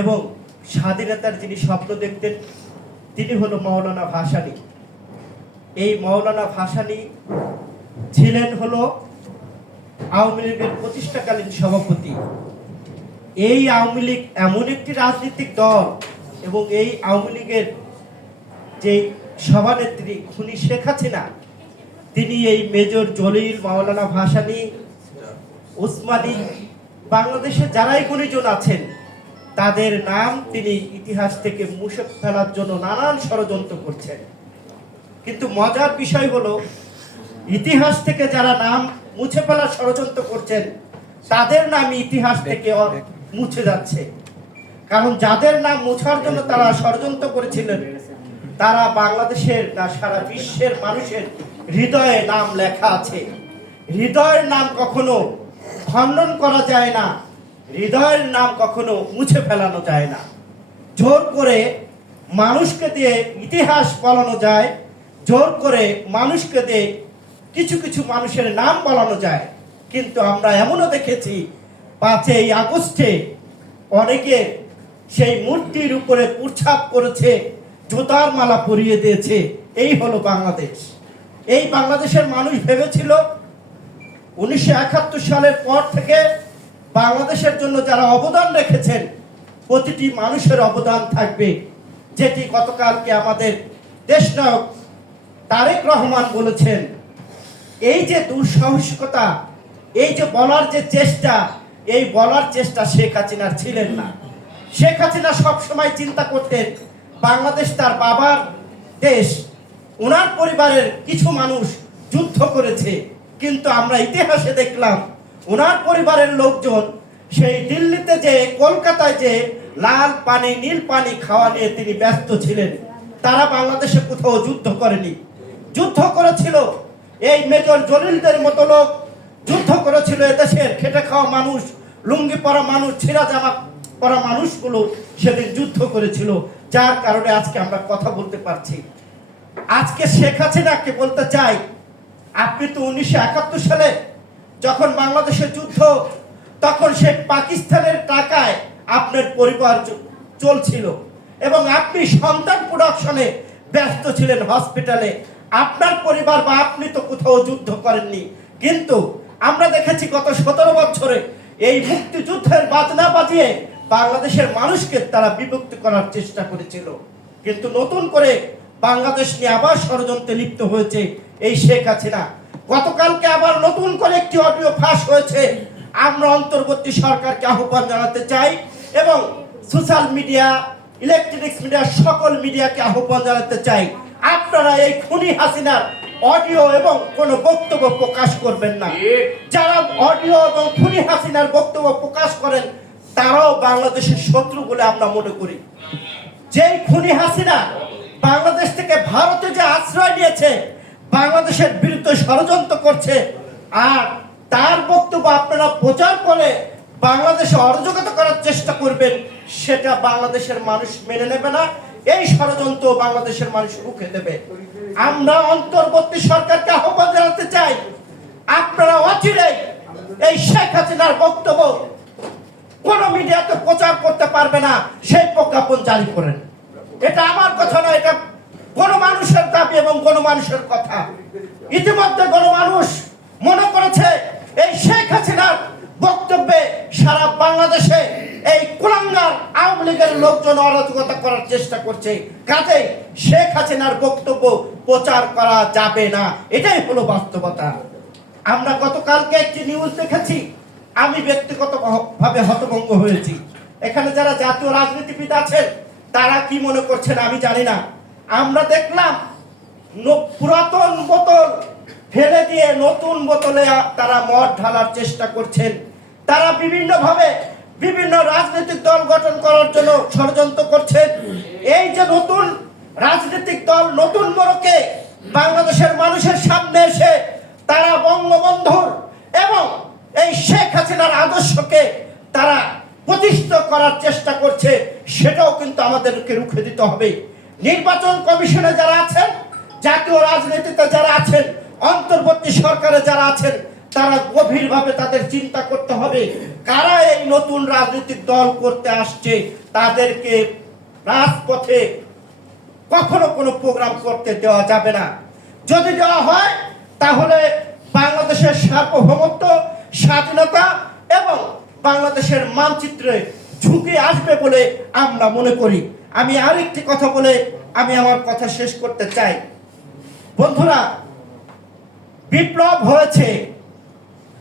এবং স্বাধীনতার যিনি স্বপ্ন দেখতেন তিনি হলো মাওলানা ভাসানী। এই মাওলানা ভাসানী ছিলেন হলো আওয়ামী লীগের প্রতিষ্ঠাকালীন সভাপতি। এই আওয়ামী লীগ এমন একটি রাজনৈতিক দল এবং এই আওয়ামী লীগের যে সভানেত্রী খুনি শেখ হাসিনা, তিনি এই মেজর জলিল, মাওলানা ভাসানী, ওসমানী, বাংলাদেশে যারাই গুণীজন আছেন তাদের নাম তিনি ইতিহাস থেকে মুছে ফেলার জন্য নানান ষড়যন্ত্র করছেন। কিন্তু মজার বিষয় হলো ইতিহাস থেকে যারা নাম মুছে ফেলার ষড়যন্ত্র করছেন তাদের নাম ইতিহাস থেকে মুছে যাচ্ছে। কারণ যাদের নাম মুছার জন্য তারা ষড়যন্ত্র করেছিলেন তারা বাংলাদেশের না সারা বিশ্বের মানুষের হৃদয়ে নাম লেখা আছে। হৃদয়ের নাম কখনো খণ্ডন করা যায় না, হৃদয়ের নাম কখনো মুছে ফেলানো যায় না। জোর করে মানুষকে দিয়ে ইতিহাস বলানো যায়, জোর করে মানুষকে দিয়ে কিছু কিছু মানুষের নাম বলানো যায়। কিন্তু আমরা এমনও দেখেছি 5ই আগস্টে অনেকে সেই মূর্তির উপরে প্রস্রাব করেছে, জুতার মালা পরিয়ে দিয়েছে। এই হলো বাংলাদেশ। এই বাংলাদেশের মানুষ ভেবেছিল 1971 সালের পর থেকে বাংলাদেশের জন্য যারা অবদান রেখেছেন প্রতিটি মানুষের অবদান থাকবে, যেটি গতকালকে আমাদের দেশনায়ক তারেক রহমান বলেছেন। এই যে দুঃসাহসিকতা, এই যে বলার যে চেষ্টা, এই বলার চেষ্টা শেখ হাসিনার ছিলেন না। শেখ হাসিনা সবসময় চিন্তা করতেন বাংলাদেশ তার বাবার দেশ, ওনার পরিবারের কিছু মানুষ যুদ্ধ করেছে, কিন্তু আমরা ইতিহাসে দেখলাম ওনার পরিবারের লোকজন সেই দিল্লিতে যে, কলকাতায় যে লাল পানি নীল পানি খাওয়া নিয়ে তিনি ব্যস্ত ছিলেন। তারা বাংলাদেশে কোথাও যুদ্ধ করেনি। যুদ্ধ করেছিল এই মেজর জলিলদের মতো লোক, যুদ্ধ করেছিল এদেশের খেটে খাওয়া মানুষ, লুঙ্গি পরা মানুষ, ছিঁড়া জামা পরা মানুষগুলো সেদিন যুদ্ধ করেছিল, যার কারণে আজকে আমরা কথা বলতে পারছি। আজকে শেখ হাসিনাকে বলতে চাই, আপনি তো 1971 সালে যখন বাংলাদেশের যুদ্ধ, তখন সে পাকিস্তানের টাকায় আপনার পরিবার চলছিল এবং আপনি সন্তান প্রোডাকশনে ব্যস্ত ছিলেন হসপিটালে। আপনার পরিবার বা আপনি তো কোথাও যুদ্ধ করেননি। কিন্তু আমরা দেখেছি গত 17 বছরে এই মুক্তিযুদ্ধের বাজনা বাজিয়ে বাংলাদেশের মানুষকে তারা বিভক্ত করার চেষ্টা করেছিল। কিন্তু নতুন করে বাংলাদেশ নিয়ে আবার ষড়যন্ত্রে লিপ্ত হয়েছে এই শেখ হাসিনা। গতকালকে আবার নতুন করে একটি অডিও ফাঁস হয়েছে। আমরা অন্তর্বর্তী সরকারকে আহ্বান জানাতে চাই এবং সোশ্যাল মিডিয়া, ইলেকট্রনিক্স মিডিয়া, সকল মিডিয়াকে আহ্বান জানাতে চাই, আপনারা এই খুনি হাসিনার অডিও এবং কোন বক্তব্য প্রকাশ করবেন না। যারা অডিও এবং খুনি হাসিনার বক্তব্য প্রকাশ করেন তারাও বাংলাদেশের শত্রু বলে আমরা মনে করি। যেই খুনি হাসিনা বাংলাদেশ থেকে ভারতে যে আশ্রয় নিয়েছে, বাংলাদেশের বিরুদ্ধে ষড়যন্ত্র করছে, আর তার বক্তব্য আপনারা প্রচার করে বাংলাদেশে অরাজকতা করার চেষ্টা করবেন, সেটা বাংলাদেশের মানুষ মেনে নেবে না। এই ষড়যন্ত্র বাংলাদেশের মানুষ রুখে দেবে। আমরা অন্তর্বর্তী সরকারকে আহ্বান জানাতে চাই, আপনারা অচিরেই এই শেখ হাসিনার বক্তব্য কোন মিডিয়াতে প্রচার করতে পারবে না সেই প্রজ্ঞাপন জারি করেন। এটা আমার কথা নয়, এটা গণমানুষের দাবি এবং গণমানুষের কথা। ইতিমধ্যে গণমানুষ মনে করেছে এই শেখ হাসিনার বক্তব্যে সারা বাংলাদেশে এই কুলাঙ্গার আওয়ামী লীগের লোকজন অরাজকতা করার চেষ্টা করছে, কাজেই শেখ হাসিনার বক্তব্য প্রচার করা যাবে না। এটাই হলো বাস্তবতা। আমরা গতকালকে একটি নিউজ দেখেছি, আমি ব্যক্তিগতভাবে হতভম্ব হয়েছি। এখানে যারা জাতীয় রাজনীতিবিদ আছেন তারা কি মনে করছেন আমি জানি না। আমরা দেখলাম পুরাতন বোতল ফেলে দিয়ে নতুন বোতলে তারা মদ ঢালার চেষ্টা করছেন। তারা বিভিন্নভাবে বিভিন্ন রাজনৈতিক দল গঠন করার জন্য ষড়যন্ত্র করছেন। এই যে নতুন রাজনৈতিক দল নতুন মোড়কে বাংলাদেশের মানুষের সামনে এসে তারা বঙ্গবন্ধুর এবং এই শেখ হাসিনার আদর্শকে তারা প্রতিষ্ঠিত করার চেষ্টা করছে, সেটাও কিন্তু আমাদেরকে রুখে দিতে হবে। নির্বাচন কমিশনে যারা আছেন, জাতীয় রাজনীতিতে যারা আছেন, অন্তর্বর্তী সরকারে যারা আছেন, তারা গভীরভাবে তাদের চিন্তা করতে হবে কারা এই নতুন রাজনৈতিক দল করতে আসছে। তাদেরকে রাজপথে কখনো কোনো প্রোগ্রাম করতে দেওয়া যাবে না। যদি দেওয়া হয় তাহলে বাংলাদেশের সার্বভৌমত্ব, স্বাধীনতা এবং বাংলাদেশের মানচিত্রে ঝুঁকি আসবে বলে আমরা মনে করি। আমি আরেকটি কথা বলে আমি আমার কথা শেষ করতে চাই। বন্ধুরা, বিপ্লব হয়েছে,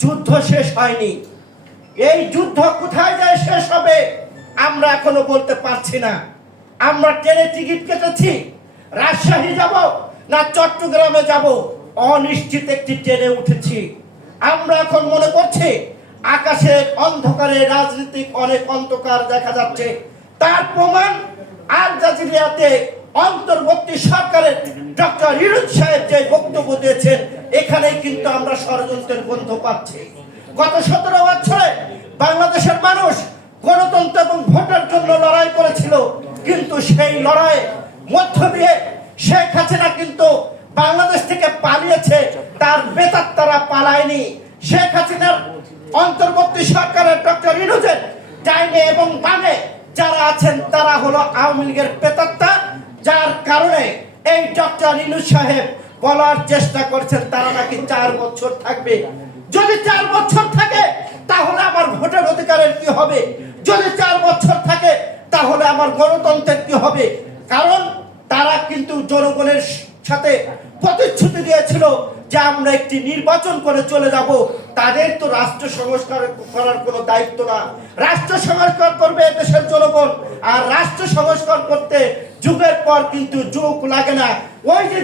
যুদ্ধ শেষ হয়নি। এই যুদ্ধ কোথায় যায় শেষ হবে আমরা এখনো বলতে পারছি না। আমরা ট্রেনে টিকিট কেটেছি, রাজশাহী যাব না চট্টগ্রামে যাব, অনিশ্চিত একটি ট্রেনে উঠেছি। আমরা এখন মনে করছি আকাশের অন্ধকারে রাজনৈতিক অনেক অন্ধকার দেখা যাচ্ছে। তার প্রমাণ আল জাজিরিয়াতে অন্তর্বর্তী সরকারের ডক্টর ইউনূস সাহেব যে বক্তব্য দিয়েছেন, এখানেই কিন্তু আমরা ষড়যন্ত্রের গন্ধ পাচ্ছি। গত 17 বছরে বাংলাদেশের মানুষ গণতন্ত্র এবং ভোটের জন্য লড়াই করেছিল, কিন্তু সেই লড়াই মধ্য দিয়ে শেখ হাসিনা কিন্তু বাংলাদেশ থেকে পালিয়েছে, তার বেতার তারা পালায়নি। শেখ হাসিনার অন্তর্বর্তী সরকারের ডক্টর ইউনূসের ডাইনে এবং বামে যারা আছেন তারা হলো আওয়ামী লীগের প্রেতাত্মা, যার কারণে এই ডক্টর ইউনূস সাহেব বলার চেষ্টা করছেন তারা নাকি 4 বছর থাকবে। যদি 4 বছর থাকে তাহলে আমার ভোটের অধিকারের কি হবে? যদি 4 বছর থাকে তাহলে আমার গণতন্ত্রের কি হবে? কারণ তারা কিন্তু জনগণের সাথে প্রতিশ্রুতি দিয়েছিল যে আমরা একটি নির্বাচন করে চলে যাব। তাদের তো রাষ্ট্র সংস্কার করার কোনো দায়িত্ব না। রাষ্ট্র সংস্কার করবে দেশের জনগণ, আর রাষ্ট্র সংস্কার করতে যুগের পর কিন্তু যুগ লাগে না। ওই যে